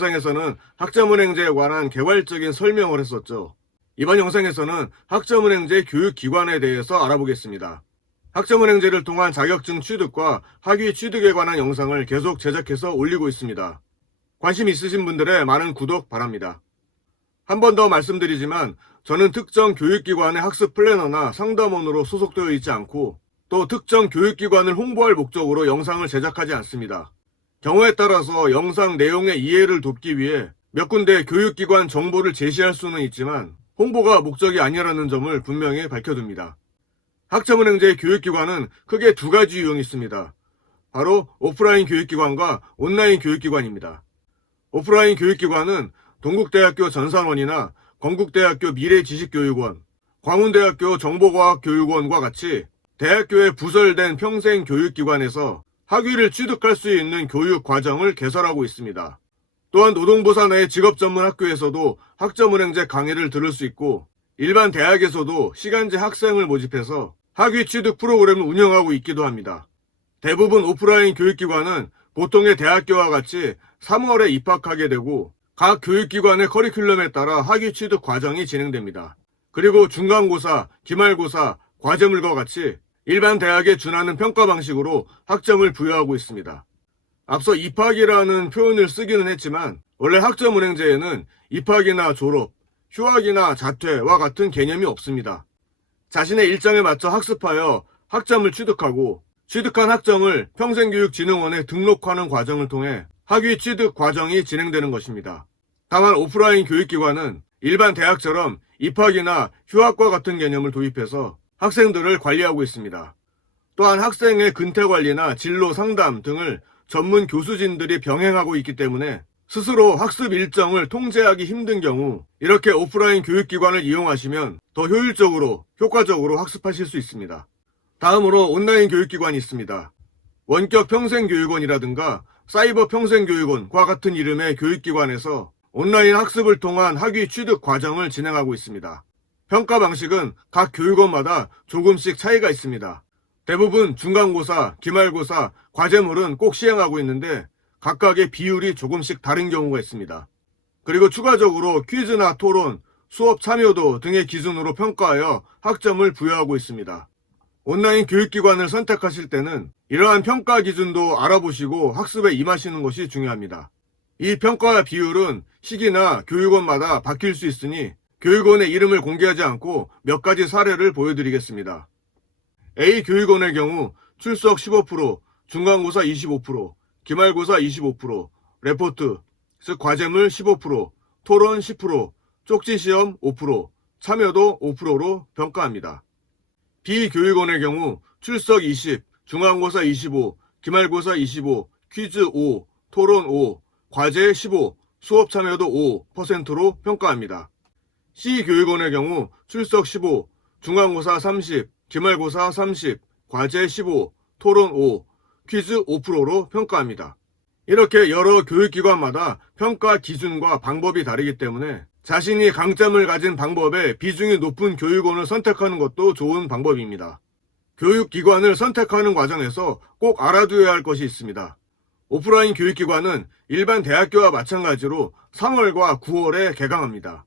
영상에서는 학점은행제에 관한 개괄적인 설명을 했었죠. 이번 영상에서는 학점은행제 교육기관에 대해서 알아보겠습니다. 학점은행제를 통한 자격증 취득과 학위 취득에 관한 영상을 계속 제작해서 올리고 있습니다. 관심 있으신 분들의 많은 구독 바랍니다. 한 번 더 말씀드리지만 저는 특정 교육기관의 학습 플래너나 상담원으로 소속되어 있지 않고 또 특정 교육기관을 홍보할 목적으로 영상을 제작하지 않습니다. 경우에 따라서 영상 내용의 이해를 돕기 위해 몇 군데 교육기관 정보를 제시할 수는 있지만 홍보가 목적이 아니라는 점을 분명히 밝혀둡니다. 학점은행제 교육기관은 크게 두 가지 유형이 있습니다. 바로 오프라인 교육기관과 온라인 교육기관입니다. 오프라인 교육기관은 동국대학교 전산원이나 건국대학교 미래지식교육원, 광운대학교 정보과학교육원과 같이 대학교에 부설된 평생교육기관에서 학위를 취득할 수 있는 교육과정을 개설하고 있습니다. 또한 노동부 산하의 직업전문학교에서도 학점은행제 강의를 들을 수 있고 일반 대학에서도 시간제 학생을 모집해서 학위 취득 프로그램을 운영하고 있기도 합니다. 대부분 오프라인 교육기관은 보통의 대학교와 같이 3월에 입학하게 되고 각 교육기관의 커리큘럼에 따라 학위 취득 과정이 진행됩니다. 그리고 중간고사, 기말고사, 과제물과 같이 일반 대학에 준하는 평가 방식으로 학점을 부여하고 있습니다. 앞서 입학이라는 표현을 쓰기는 했지만 원래 학점은행제에는 입학이나 졸업, 휴학이나 자퇴와 같은 개념이 없습니다. 자신의 일정에 맞춰 학습하여 학점을 취득하고 취득한 학점을 평생교육진흥원에 등록하는 과정을 통해 학위 취득 과정이 진행되는 것입니다. 다만 오프라인 교육기관은 일반 대학처럼 입학이나 휴학과 같은 개념을 도입해서 학생들을 관리하고 있습니다. 또한 학생의 근태관리나 진로 상담 등을 전문 교수진들이 병행하고 있기 때문에 스스로 학습 일정을 통제하기 힘든 경우 이렇게 오프라인 교육기관을 이용하시면 더 효율적으로, 효과적으로 학습하실 수 있습니다. 다음으로 온라인 교육기관이 있습니다. 원격 평생교육원이라든가 사이버 평생교육원과 같은 이름의 교육기관에서 온라인 학습을 통한 학위 취득 과정을 진행하고 있습니다. 평가 방식은 각 교육원마다 조금씩 차이가 있습니다. 대부분 중간고사, 기말고사, 과제물은 꼭 시행하고 있는데 각각의 비율이 조금씩 다른 경우가 있습니다. 그리고 추가적으로 퀴즈나 토론, 수업 참여도 등의 기준으로 평가하여 학점을 부여하고 있습니다. 온라인 교육기관을 선택하실 때는 이러한 평가 기준도 알아보시고 학습에 임하시는 것이 중요합니다. 이 평가 비율은 시기나 교육원마다 바뀔 수 있으니 교육원의 이름을 공개하지 않고 몇 가지 사례를 보여드리겠습니다. A 교육원의 경우 출석 15%, 중간고사 25%, 기말고사 25%, 레포트, 즉 과제물 15%, 토론 10%, 쪽지시험 5%, 참여도 5%로 평가합니다. B 교육원의 경우 출석 20, 중간고사 25, 기말고사 25, 퀴즈 5, 토론 5, 과제 15, 수업 참여도 5%로 평가합니다. C 교육원의 경우 출석 15, 중간고사 30, 기말고사 30, 과제 15, 토론 5, 퀴즈 5%로 평가합니다. 이렇게 여러 교육기관마다 평가 기준과 방법이 다르기 때문에 자신이 강점을 가진 방법에 비중이 높은 교육원을 선택하는 것도 좋은 방법입니다. 교육기관을 선택하는 과정에서 꼭 알아두어야 할 것이 있습니다. 오프라인 교육기관은 일반 대학교와 마찬가지로 3월과 9월에 개강합니다.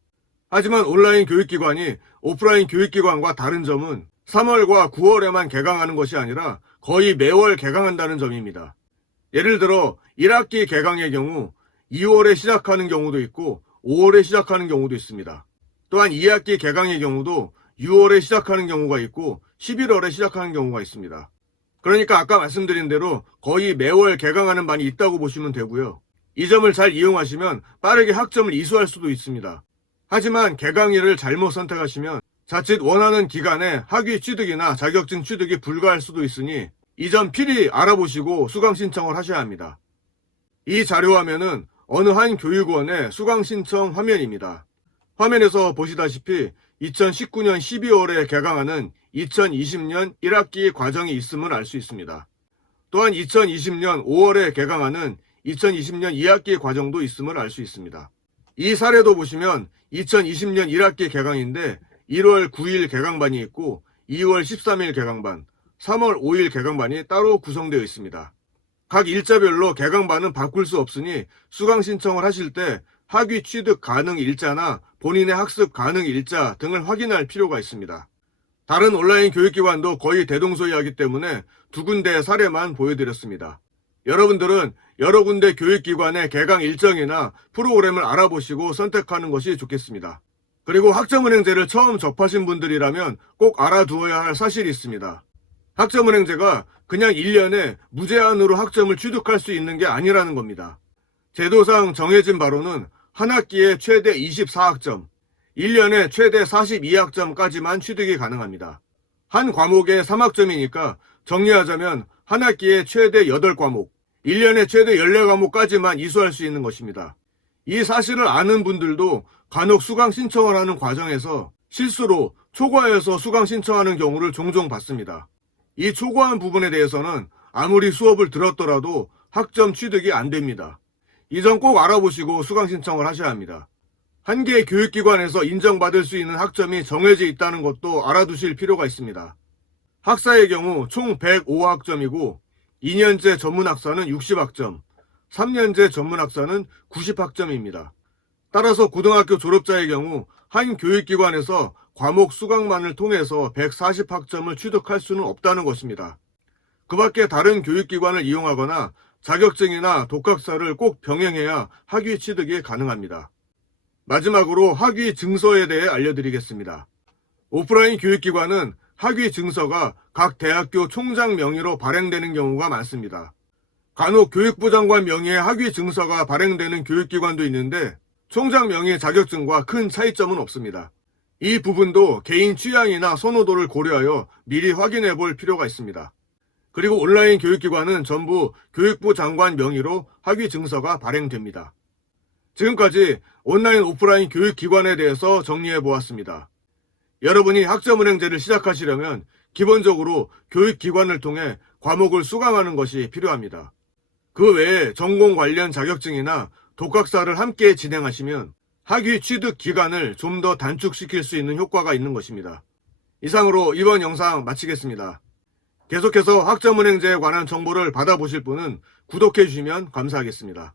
하지만 온라인 교육기관이 오프라인 교육기관과 다른 점은 3월과 9월에만 개강하는 것이 아니라 거의 매월 개강한다는 점입니다. 예를 들어 1학기 개강의 경우 2월에 시작하는 경우도 있고 5월에 시작하는 경우도 있습니다. 또한 2학기 개강의 경우도 6월에 시작하는 경우가 있고 11월에 시작하는 경우가 있습니다. 그러니까 아까 말씀드린 대로 거의 매월 개강하는 반이 있다고 보시면 되고요. 이 점을 잘 이용하시면 빠르게 학점을 이수할 수도 있습니다. 하지만 개강일을 잘못 선택하시면 자칫 원하는 기간에 학위 취득이나 자격증 취득이 불가할 수도 있으니 이 점 필히 알아보시고 수강 신청을 하셔야 합니다. 이 자료 화면은 어느 한 교육원의 수강 신청 화면입니다. 화면에서 보시다시피 2019년 12월에 개강하는 2020년 1학기 과정이 있음을 알 수 있습니다. 또한 2020년 5월에 개강하는 2020년 2학기 과정도 있음을 알 수 있습니다. 이 사례도 보시면 2020년 1학기 개강인데 1월 9일 개강반이 있고 2월 13일 개강반, 3월 5일 개강반이 따로 구성되어 있습니다. 각 일자별로 개강반은 바꿀 수 없으니 수강 신청을 하실 때 학위 취득 가능 일자나 본인의 학습 가능 일자 등을 확인할 필요가 있습니다. 다른 온라인 교육기관도 거의 대동소이하기 때문에 두 군데의 사례만 보여드렸습니다. 여러분들은 여러 군데 교육기관의 개강 일정이나 프로그램을 알아보시고 선택하는 것이 좋겠습니다. 그리고 학점은행제를 처음 접하신 분들이라면 꼭 알아두어야 할 사실이 있습니다. 학점은행제가 그냥 1년에 무제한으로 학점을 취득할 수 있는 게 아니라는 겁니다. 제도상 정해진 바로는 한 학기에 최대 24학점, 1년에 최대 42학점까지만 취득이 가능합니다. 한 과목에 3학점이니까 정리하자면 한 학기에 최대 8과목, 1년에 최대 14과목까지만 이수할 수 있는 것입니다. 이 사실을 아는 분들도 간혹 수강 신청을 하는 과정에서 실수로 초과해서 수강 신청하는 경우를 종종 봤습니다. 이 초과한 부분에 대해서는 아무리 수업을 들었더라도 학점 취득이 안 됩니다. 이 점 꼭 알아보시고 수강 신청을 하셔야 합니다. 한 개의 교육기관에서 인정받을 수 있는 학점이 정해져 있다는 것도 알아두실 필요가 있습니다. 학사의 경우 총 105학점이고 2년제 전문학사는 60학점, 3년제 전문학사는 90학점입니다. 따라서 고등학교 졸업자의 경우 한 교육기관에서 과목 수강만을 통해서 140학점을 취득할 수는 없다는 것입니다. 그 밖에 다른 교육기관을 이용하거나 자격증이나 독학사를 꼭 병행해야 학위 취득이 가능합니다. 마지막으로 학위 증서에 대해 알려드리겠습니다. 오프라인 교육기관은 학위 증서가 각 대학교 총장 명의로 발행되는 경우가 많습니다. 간혹 교육부 장관 명의의 학위 증서가 발행되는 교육기관도 있는데 총장 명의 자격증과 큰 차이점은 없습니다. 이 부분도 개인 취향이나 선호도를 고려하여 미리 확인해 볼 필요가 있습니다. 그리고 온라인 교육기관은 전부 교육부 장관 명의로 학위 증서가 발행됩니다. 지금까지 온라인 오프라인 교육기관에 대해서 정리해 보았습니다. 여러분이 학점은행제를 시작하시려면 기본적으로 교육기관을 통해 과목을 수강하는 것이 필요합니다. 그 외에 전공 관련 자격증이나 독학사를 함께 진행하시면 학위 취득 기간을 좀 더 단축시킬 수 있는 효과가 있는 것입니다. 이상으로 이번 영상 마치겠습니다. 계속해서 학점은행제에 관한 정보를 받아보실 분은 구독해 주시면 감사하겠습니다.